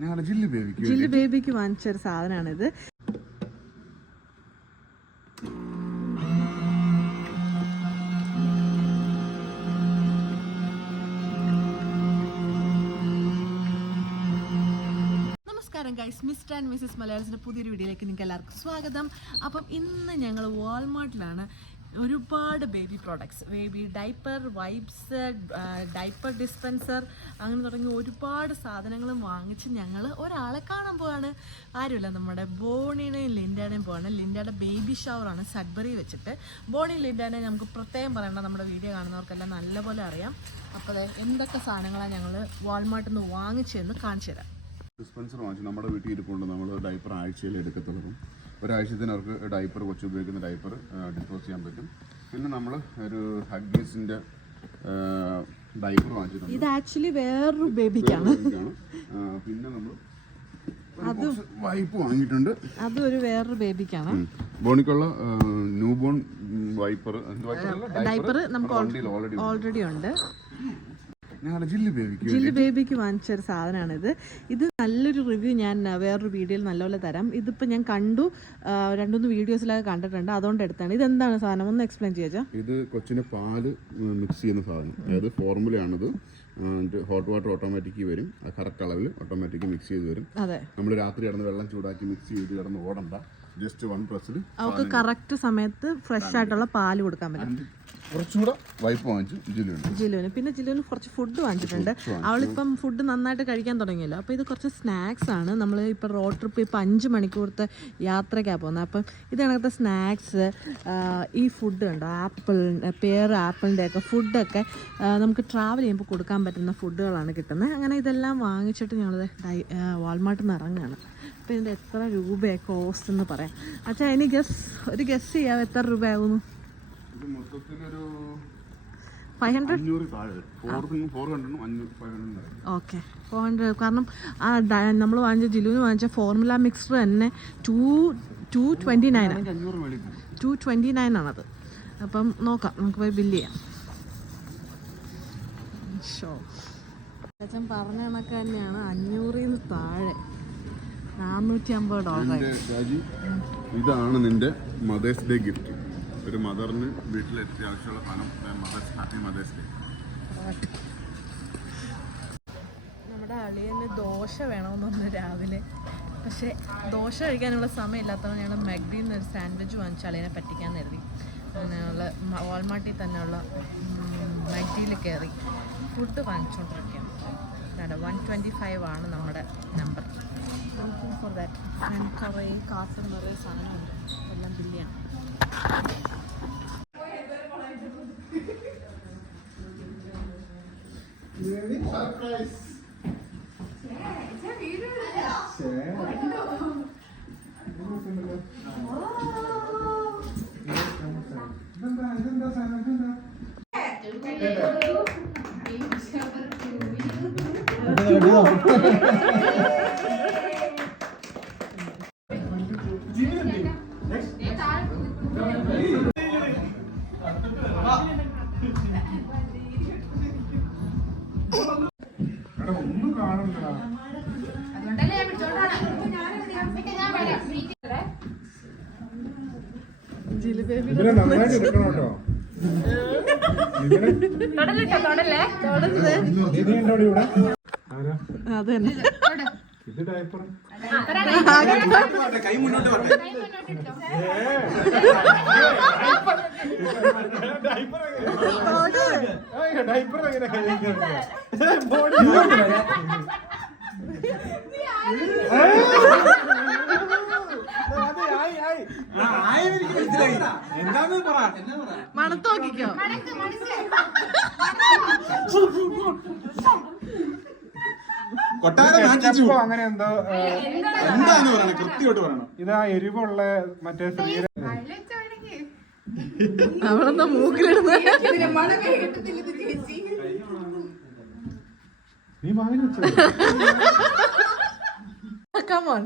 ജില്ലു ബേബിക്ക് വാങ്ങിച്ചൊരു സാധനമാണിത്. ഗൈസ്, മിസ്റ്റർ ആൻഡ് മിസ്സസ് മലയാളത്തിൻ്റെ പുതിയൊരു വീഡിയോയിലേക്ക് നിങ്ങൾക്ക് എല്ലാവർക്കും സ്വാഗതം. അപ്പം ഇന്ന് ഞങ്ങൾ വാൾമാർട്ടിലാണ് ഒരുപാട് baby products, baby diaper, wipes, diaper dispenser, അങ്ങനെ തുടങ്ങി ഒരുപാട് സാധനങ്ങളും വാങ്ങിച്ച് ഞങ്ങൾ ഒരാളെ കാണാൻ പോവാണ്. ആരുമില്ല, നമ്മുടെ ബോണിനെയും ലിൻഡാനെയും പോവാണ്. ലിൻഡയുടെ ബേബി ഷവറാണ് സഡ്ബറി വെച്ചിട്ട്. ബോണി ലിൻഡാനെ നമുക്ക് പ്രത്യേകം പറയേണ്ട, നമ്മുടെ വീഡിയോ കാണുന്നവർക്കെല്ലാം നല്ലപോലെ അറിയാം. അപ്പോൾ എന്തൊക്കെ സാധനങ്ങളാണ് ഞങ്ങൾ വാൾമാർട്ടിൽ നിന്ന് വാങ്ങിച്ചതെന്ന് കാണിച്ചു തരാം. ഡിസ്പെൻസർ വാങ്ങിച്ചു. നമ്മുടെ വീട്ടിൽ ഇരിപ്പുണ്ട്. നമ്മൾ ഡൈപ്പർ ആഴ്ചയിൽ എടുക്കത്തുള്ളൂ. ഒരാഴ്ചത്തിന് അവർക്ക് ഡൈപ്പർ, കൊച്ചു ഉപയോഗിക്കുന്ന ഡൈപ്പർ ഡിസ്പോസ് ചെയ്യാൻ പറ്റും. പിന്നെ നമ്മൾ ഒരു ഹഗ്ഗീസിൻ്റെ ഡൈപ്പർ വാങ്ങിച്ചിട്ടുണ്ട്. ഇത് ആക്ച്വലി വേറൊരു ബേബിക്കാണ്. പിന്നെ നമ്മൾ വൈപ്പ് വാങ്ങിയിട്ടുണ്ട്. അതൊരു വേറൊരു ബേബിക്കാണ്. ബോണിക്കുള്ള ന്യൂ ബോൺ വൈപ്പർ, ഡൈപ്പർ നമുക്ക് ഓൾറെഡി ഉണ്ട്. ജില്ലു ബേബിക്ക് വാങ്ങിച്ചൊരു സാധനമാണിത്. ഇത് നല്ലൊരു റിവ്യൂ ഞാൻ വേറൊരു വീഡിയോയിൽ നല്ലപോലെ തരാം. ഇതിപ്പോൾ ഞാൻ കണ്ടു, 2-3 വീഡിയോസിലൊക്കെ കണ്ടിട്ടുണ്ട്, അതുകൊണ്ട് എടുത്താണ്. ഇതെന്താണ് സാധനം, ഒന്ന് എക്സ്പ്ലെയിൻ ചെയ്യാം. ഇത് കൊച്ചിന് പാല് മിക്സ് ചെയ്യുന്ന സാധനം, അതായത് ഫോർമുലയാണിത്. ഹോട്ട് വാട്ടർ ഓട്ടോമാറ്റിക് വരും, കറക്റ്റ് അളവിൽ ഓട്ടോമാറ്റിക് മിക്സ് ചെയ്ത് വരും. അതെ, നമ്മൾ രാത്രി കിടന്ന് വെള്ളം ചൂടാക്കി മിക്സ് ചെയ്ത് കിടന്ന് ഓടണ്ട, ജസ്റ്റ് 1 പ്രസ്സിൽ അവർക്ക് കറക്റ്റ് സമയത്ത് ഫ്രഷ് ആയിട്ടുള്ള പാല് കൊടുക്കാൻ പറ്റും. കുറച്ചുകൂടെ വൈപ്പ് വാങ്ങിച്ചു ജില്ലുവിന്. പിന്നെ ജില്ലുവിന് കുറച്ച് ഫുഡ് വാങ്ങിച്ചിട്ടുണ്ട്. അവളിപ്പം ഫുഡ് നന്നായിട്ട് കഴിക്കാൻ തുടങ്ങിയല്ലോ. അപ്പോൾ ഇത് കുറച്ച് സ്നാക്സ് ആണ്. നമ്മൾ ഇപ്പോൾ റോഡ് ട്രിപ്പ് ഇപ്പോൾ 5 മണിക്കൂറത്തെ യാത്രയ്ക്കാണ് പോകുന്നത്. അപ്പം ഇതിനകത്തെ സ്നാക്സ്, ഈ ഫുഡ് ഉണ്ടോ, ആപ്പിളിൻ്റെ ഒക്കെ ഫുഡൊക്കെ നമുക്ക് ട്രാവൽ ചെയ്യുമ്പോൾ കൊടുക്കാൻ പറ്റുന്ന ഫുഡുകളാണ് കിട്ടുന്നത്. അങ്ങനെ ഇതെല്ലാം വാങ്ങിച്ചിട്ട് ഞങ്ങൾ വാൾമാർട്ടിൽ നിന്ന് ഇറങ്ങുകയാണ്. അപ്പോൾ ഇതിൻ്റെ എത്ര രൂപയാണ് കോസ്റ്റ് എന്ന് പറയാം. അച്ഛാ, ഇനി ഒരു ഗസ് ചെയ്യാം, എത്ര രൂപയാകുന്നു? 500. ഓക്കെ, 400. കാരണം നമ്മൾ വാങ്ങിച്ച ജില്ലുവിന് വാങ്ങിച്ച ഫോർമുല മിക്സർ തന്നെ 229 ആണത്. അപ്പം നോക്കാം, നമുക്ക് പോയി ബില്ല് ചെയ്യാം. അച്ഛൻ പറഞ്ഞ കണക്ക് തന്നെയാണ്, 500 താഴെ, $450. ഇതാണ് നിന്റെ മദേഴ്സ് ഡേ ഗിഫ്റ്റ്. ഒരു മദറിന് വീട്ടിലെത്തി ആവശ്യമുള്ള പണം. Happy mother's day. നമ്മുടെ അളിയന് ദോശ വേണമെന്ന് പറഞ്ഞു രാവിലെ, പക്ഷേ ദോശ കഴിക്കാനുള്ള സമയമില്ലാത്തതുകൊണ്ട് ഞങ്ങൾ മെഗ്ഡിയിൽ നിന്ന് ഒരു സാൻഡ്വിച്ച് വാങ്ങിച്ച് അളിയനെ പറ്റിക്കാൻ കരുതി. അങ്ങനെയുള്ള വാൾമാർട്ടിൽ തന്നെയുള്ള മെഗ്ഡിയിൽ കയറി ഫുഡ് വാങ്ങിച്ചുകൊണ്ടിരിക്കുകയാണ്. 125 ആണ് നമ്മുടെ നമ്പർ. ഫോർ ദാറ്റ് കുറേ കാർട്ടൺ നിറയെ സാധനമുണ്ട്, എല്ലാം ബില്ലാണ്. ഒന്നും കാണുന്നില്ല. നന്നായിട്ട് എടുക്കണം കേട്ടോ. അതന്നെ ഇത് ഡയപ്പർ. കൈ മുന്നോട്ട് ഡയപ്പർ എങ്ങനെ എന്താന്ന് പറ, മണത്ത് നോക്കിക്കോ. അങ്ങനെ എന്തോ എന്താന്ന് പറയണ, കൃത്യമായിട്ട് പറയണം. ഇതാ എരിവുള്ള മറ്റേ അവളെന്താ മൂക്കിലിടുന്ന നീ വാങ്ങി വെച്ചോ. Come on.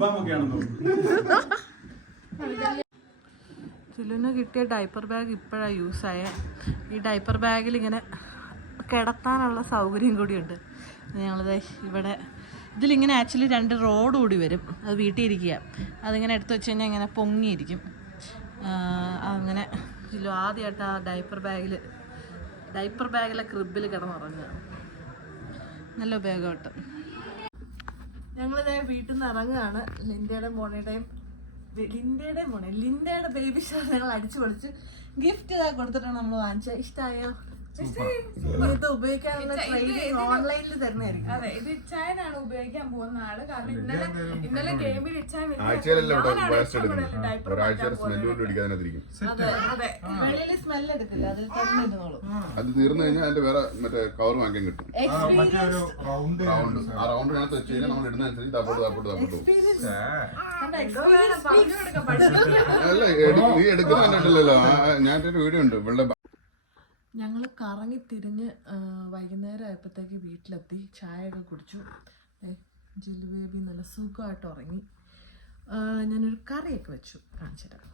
ലിബാം ഒക്കെയാണെന്ന് തോന്നുന്നു. ചില്ലുന് കിട്ടിയ ഡൈപ്പർ ബാഗ് ഇപ്പോഴാണ് യൂസായ. ഈ ഡൈപ്പർ ബാഗിൽ ഇങ്ങനെ കിടത്താനുള്ള സൗകര്യം കൂടിയുണ്ട്. ഞങ്ങളിത് ഇവിടെ ഇതിലിങ്ങനെ ആക്ച്വലി 2 റോഡ് കൂടി വരും. അത് വീട്ടിൽ ഇരിക്കുക, അതിങ്ങനെ എടുത്തു വെച്ച് കഴിഞ്ഞാൽ ഇങ്ങനെ പൊങ്ങിയിരിക്കും. അങ്ങനെ ചില്ലു ആദ്യമായിട്ട് ആ ഡൈപ്പർ ബാഗിലെ ക്രിബിൽ കിടന്നുറങ്ങുക. നല്ല ഉപയോഗമായിട്ട്. ഞങ്ങളിതേ വീട്ടിൽ നിന്ന് ഇറങ്ങുകയാണ്. ലിൻഡയുടെ ബേബി ഷവർ ഞങ്ങൾ അടിച്ചു പൊളിച്ച് ഗിഫ്റ്റ് ഇതാ കൊടുത്തിട്ടാണ് നമ്മൾ വാങ്ങിച്ചത്. ഇഷ്ടമായോ? ഇത് ഉപയോഗിക്കാനുള്ള ട്രെയിനിങ് ഓൺലൈനിൽ തരുന്നതായിരിക്കും. അതെ, ഇത് ഇച്ചായനാണ് ഉപയോഗിക്കാൻ പോകുന്ന ആള്. കാരണം ഇന്നലെ ഗെയിമിൽ ഇച്ചായൻ വെളിയിൽ സ്മെല്ല് എടുക്കില്ല, അത് തന്നെ ഇരുന്നോളും. അത് തീർന്നു കഴിഞ്ഞാൽ അതിന്റെ വേറെ മറ്റേ കവർ വാങ്ങിക്കാൻ കിട്ടും. റൗണ്ട് ആ റൗണ്ടിനകത്ത് വെച്ച് കഴിഞ്ഞാൽ നമ്മൾ ഇടുന്നതനുസരിച്ച് തപ്പോട്ട് അല്ല നീ എടുക്കുന്ന കണ്ടിട്ടില്ലല്ലോ. ഞാൻ വീഡിയോ ഉണ്ട് ഇവളുടെ. ഞങ്ങൾ കറങ്ങി തിരിഞ്ഞ് വൈകുന്നേരം ആയപ്പോഴത്തേക്ക് വീട്ടിലെത്തി. ചായയൊക്കെ കുടിച്ചു. ജില്ലു ബേബി നല്ല സുഖമായിട്ട് ഉറങ്ങി. ഞാനൊരു കറിയൊക്കെ വെച്ചു, കാണിച്ചു തരാം.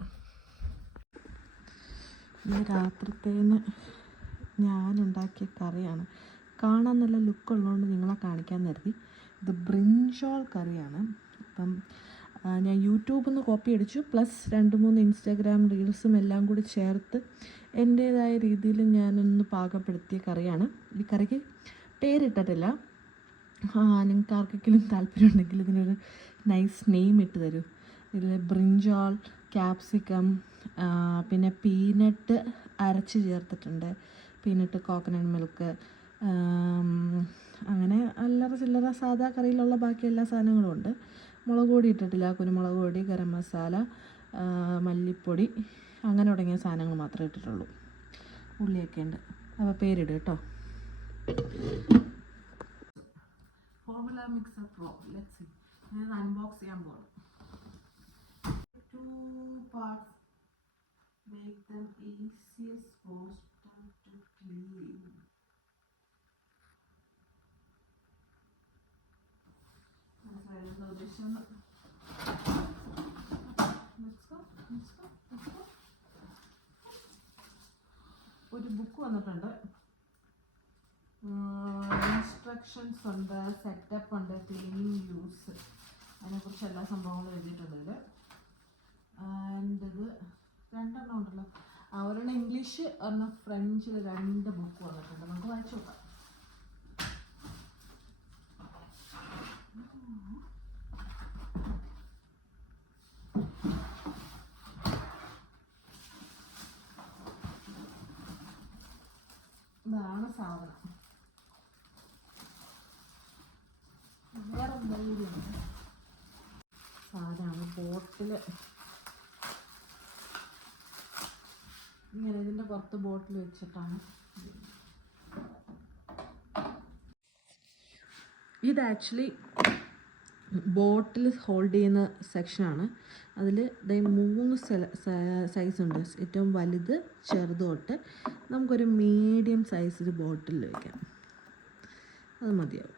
ഇന്ന് രാത്രിത്തേന് ഞാനുണ്ടാക്കിയ കറിയാണ്. കാണാൻ നല്ല ലുക്കുള്ളതുകൊണ്ട് നിങ്ങളെ കാണിക്കാൻ കരുതി. ഇത് ബ്രിഞ്ചോൾ കറിയാണ്. അപ്പം ഞാൻ യൂട്യൂബിൽ നിന്ന് കോപ്പി അടിച്ചു, പ്ലസ് 2-3 ഇൻസ്റ്റാഗ്രാം റീൽസും എല്ലാം കൂടി ചേർത്ത് എൻ്റേതായ രീതിയിൽ ഞാനൊന്ന് പാകപ്പെടുത്തിയ കറിയാണ്. ഈ കറിക്ക് പേരിട്ടിട്ടില്ല. നിങ്ങൾക്ക് ആർക്കെങ്കിലും താല്പര്യമുണ്ടെങ്കിൽ ഇതിനൊരു നൈസ് നെയിം ഇട്ട് തരൂ. ഇതിൽ ബ്രിഞ്ചോൾ, ക്യാപ്സിക്കം, പിന്നെ പീനട്ട് അരച്ച് ചേർത്തിട്ടുണ്ട്, പീനട്ട്, കോക്കനട്ട് മിൽക്ക്, അങ്ങനെ അല്ലറ ചില്ലറ സാധാ കറിയിലുള്ള ബാക്കി എല്ലാ സാധനങ്ങളും ഉണ്ട്. മുളക് പൊടി ഇട്ടിട്ടില്ല, കുരുമുളക് പൊടി, ഗരം മസാല, മല്ലിപ്പൊടി, അങ്ങനെ തുടങ്ങിയ സാധനങ്ങൾ മാത്രമേ ഇട്ടിട്ടുള്ളൂ. ഉള്ളിയൊക്കെ ഉണ്ട്. അപ്പോൾ പേരിട് കേട്ടോ. Formula mixer pro, let's see. ഞാൻ അൺബോക്സ് ചെയ്യാൻ പോകുന്നു. 2 parts make them easiest faster to clean. ഒരു ബുക്ക് വന്നിട്ടുണ്ട്, ഇൻസ്ട്രക്ഷൻസ് ഉണ്ട്, സെറ്റപ്പ് ഉണ്ട്, ക്ലീനിങ് യൂസ്, അതിനെക്കുറിച്ച് എല്ലാ സംഭവങ്ങളും എഴുതിയിട്ടുണ്ട് ഇതിൽ. ആൻഡ് ഇത് 2 എണ്ണം ഉണ്ടല്ലോ, ഒരെണ്ണം ഇംഗ്ലീഷ്, ഒരെണ്ണം ഫ്രഞ്ചിൽ 2 ബുക്ക് വന്നിട്ടുണ്ട്. നമുക്ക് വായിച്ചു നോക്കാം. ഇതാണ് സാധനം. വേറെ എന്തെങ്കിലും സാധനമാണ് ബോട്ടിൽ. ഇങ്ങനെ ഇതിൻ്റെ പുറത്ത് ബോട്ടിൽ വെച്ചിട്ടാണ്. ഇത് ആക്ച്വലി ബോട്ടിൽ ഹോൾഡ് ചെയ്യുന്ന സെക്ഷനാണ്. അതിൽ 3 സൈസ് ഉണ്ട്. ഏറ്റവും വലുത്, ചെറുത് തൊട്ട് നമുക്കൊരു മീഡിയം സൈസിൽ ബോട്ടിൽ വയ്ക്കാം. അത് മതിയാവും.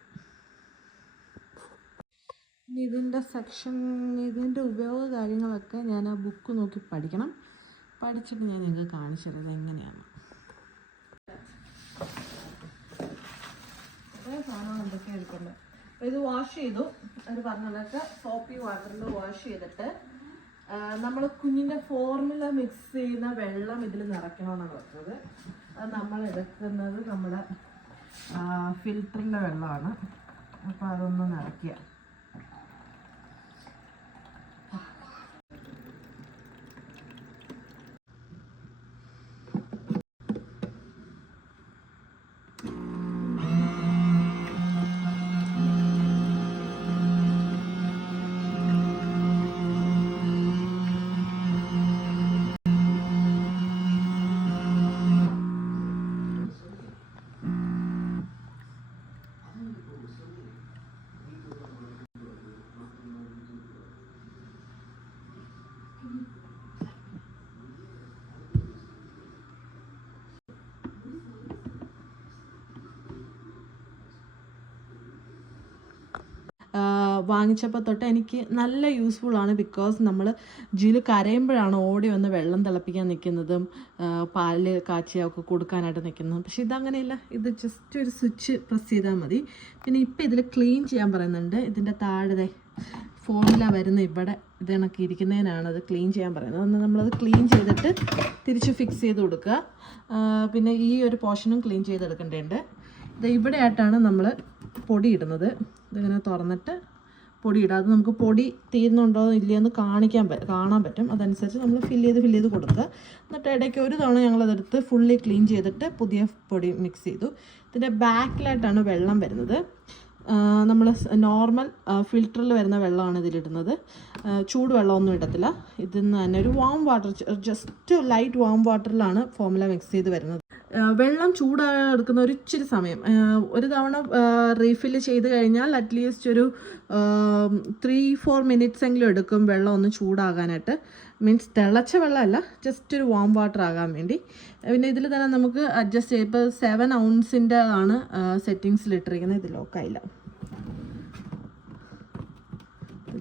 ഇതിൻ്റെ ഉപയോഗ കാര്യങ്ങളൊക്കെ ഞാൻ ആ ബുക്ക് നോക്കി പഠിക്കണം. പഠിച്ചിട്ട് ഞാൻ നിങ്ങൾക്ക് കാണിച്ചു തരാം എങ്ങനെയാണ്. സാധനം എന്തൊക്കെ എടുക്കുന്നത്. അപ്പോൾ ഇത് വാഷ് ചെയ്തു. അവർ പറഞ്ഞതൊക്കെ സോപ്പി വാട്ടറിൽ വാഷ് ചെയ്തിട്ട് നമ്മൾ കുഞ്ഞിൻ്റെ ഫോർമുല മിക്സ് ചെയ്യുന്ന വെള്ളം ഇതിൽ നിറയ്ക്കണമെന്നാണ് പറഞ്ഞത്. അത് നമ്മൾ എടുക്കുന്നത് നമ്മുടെ ഫിൽറ്ററിൻ്റെ വെള്ളമാണ്. അപ്പോൾ അതൊന്ന് നിറയ്ക്കുക. വാങ്ങിച്ചപ്പോൾ തൊട്ട് എനിക്ക് നല്ല യൂസ്ഫുള്ളാണ്. ബിക്കോസ് നമ്മൾ ജിലു കരയുമ്പോഴാണ് ഓടി വന്ന് വെള്ളം തിളപ്പിക്കാൻ നിൽക്കുന്നതും പാല് കാച്ചിയൊക്കെ കൊടുക്കാനായിട്ട് നിൽക്കുന്നതും. പക്ഷേ ഇതങ്ങനെയില്ല, ഇത് ജസ്റ്റ് ഒരു സ്വിച്ച് പ്രസ് ചെയ്താൽ മതി. പിന്നെ ഇപ്പോൾ ഇതിൽ ക്ലീൻ ചെയ്യാൻ പറയുന്നുണ്ട്. ഇതിൻ്റെ താഴെ ഫോർമുല വരുന്ന ഇവിടെ ഇത് കണക്ക് ഇരിക്കുന്നതിനാണ് അത് ക്ലീൻ ചെയ്യാൻ പറയുന്നത്. ഒന്ന് നമ്മളത് ക്ലീൻ ചെയ്തിട്ട് തിരിച്ച് ഫിക്സ് ചെയ്ത് കൊടുക്കുക. പിന്നെ ഈ ഒരു പോർഷനും ക്ലീൻ ചെയ്തെടുക്കേണ്ടതുണ്ട്. ഇത് ഇവിടെ ആയിട്ടാണ് നമ്മൾ പൊടി ഇടുന്നത്. ഇതിങ്ങനെ തുറന്നിട്ട് പൊടി ഇടുക. അത് നമുക്ക് പൊടി തീരുന്നുണ്ടോ ഇല്ലയെന്ന് കാണാൻ പറ്റും. അതനുസരിച്ച് നമ്മൾ ഫില്ല് ചെയ്ത് കൊടുക്കുക. എന്നിട്ട് ഇടയ്ക്ക് ഒരു തവണ ഞങ്ങളതെടുത്ത് ഫുള്ളി ക്ലീൻ ചെയ്തിട്ട് പുതിയ പൊടി മിക്സ് ചെയ്തു. ഇതിൻ്റെ ബാക്കിലായിട്ടാണ് വെള്ളം വരുന്നത്. നമ്മൾ നോർമൽ ഫിൽറ്ററിൽ വരുന്ന വെള്ളമാണ് ഇതിലിടുന്നത്. ചൂട് വെള്ളമൊന്നും ഇടത്തില്ല. ഇതിൽ നിന്ന് തന്നെ ഒരു warm water, just light warm വാട്ടറിലാണ് ഫോർമുല മിക്സ് ചെയ്ത് വരുന്നത്. വെള്ളം ചൂടെടുക്കുന്ന ഒരു ഇച്ചിരി സമയം, ഒരു തവണ റീഫില്ല് ചെയ്ത് കഴിഞ്ഞാൽ അറ്റ്ലീസ്റ്റ് ഒരു 3-4 മിനിറ്റ്സ് എങ്കിലും എടുക്കും വെള്ളം ഒന്ന് ചൂടാകാനായിട്ട്. മീൻസ് തിളച്ച വെള്ളമല്ല, ജസ്റ്റ് ഒരു വാം വാട്ടർ ആകാൻ വേണ്ടി. പിന്നെ ഇതിൽ തന്നെ നമുക്ക് അഡ്ജസ്റ്റ് ചെയ്യും. ഇപ്പോൾ 7 ounceൻ്റെ ആണ് സെറ്റിങ്സിൽ ഇട്ടിരിക്കുന്നത്. ഇത് ലോക്കായില്ല,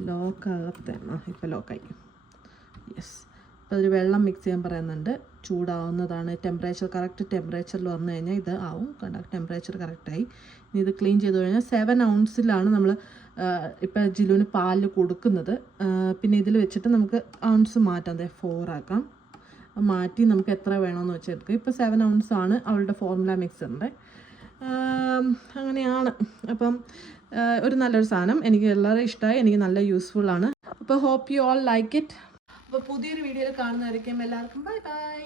ലോക്കാകത്താണ്. ഇപ്പോൾ ലോക്കായി. യെസ്. അപ്പോൾ അതിൽ വെള്ളം മിക്സ് ചെയ്യാൻ പറയുന്നുണ്ട്. ചൂടാവുന്നതാണ് ടെമ്പറേച്ചർ. കറക്റ്റ് ടെമ്പറേച്ചറിൽ വന്നു കഴിഞ്ഞാൽ ഇത് ആവും. കണ്ട ടെമ്പറേച്ചർ കറക്റ്റായി. ഇനി ഇത് ക്ലീൻ ചെയ്ത് കഴിഞ്ഞാൽ 7 ounceലാണ് നമ്മൾ ഇപ്പോൾ ജിലുവിന് പാല് കൊടുക്കുന്നത്. പിന്നെ ഇതിൽ വെച്ചിട്ട് നമുക്ക് ഔൺസ് മാറ്റാം. അതെ 4 ആക്കാം. മാറ്റി നമുക്ക് എത്ര വേണമെന്ന് വെച്ചെടുക്കുക. ഇപ്പോൾ 7 ounce ആണ് അവളുടെ ഫോർമുല മിക്സറിൻ്റെ. അങ്ങനെയാണ്. അപ്പം ഒരു നല്ലൊരു സാധനം, എനിക്ക് വളരെ ഇഷ്ടമായി. എനിക്ക് നല്ല യൂസ്ഫുള്ളാണ്. അപ്പോൾ hope you all like it. അപ്പോൾ പുതിയൊരു വീഡിയോയിൽ കാണുന്നതായിരിക്കും. എല്ലാവർക്കും ബൈ ബൈ.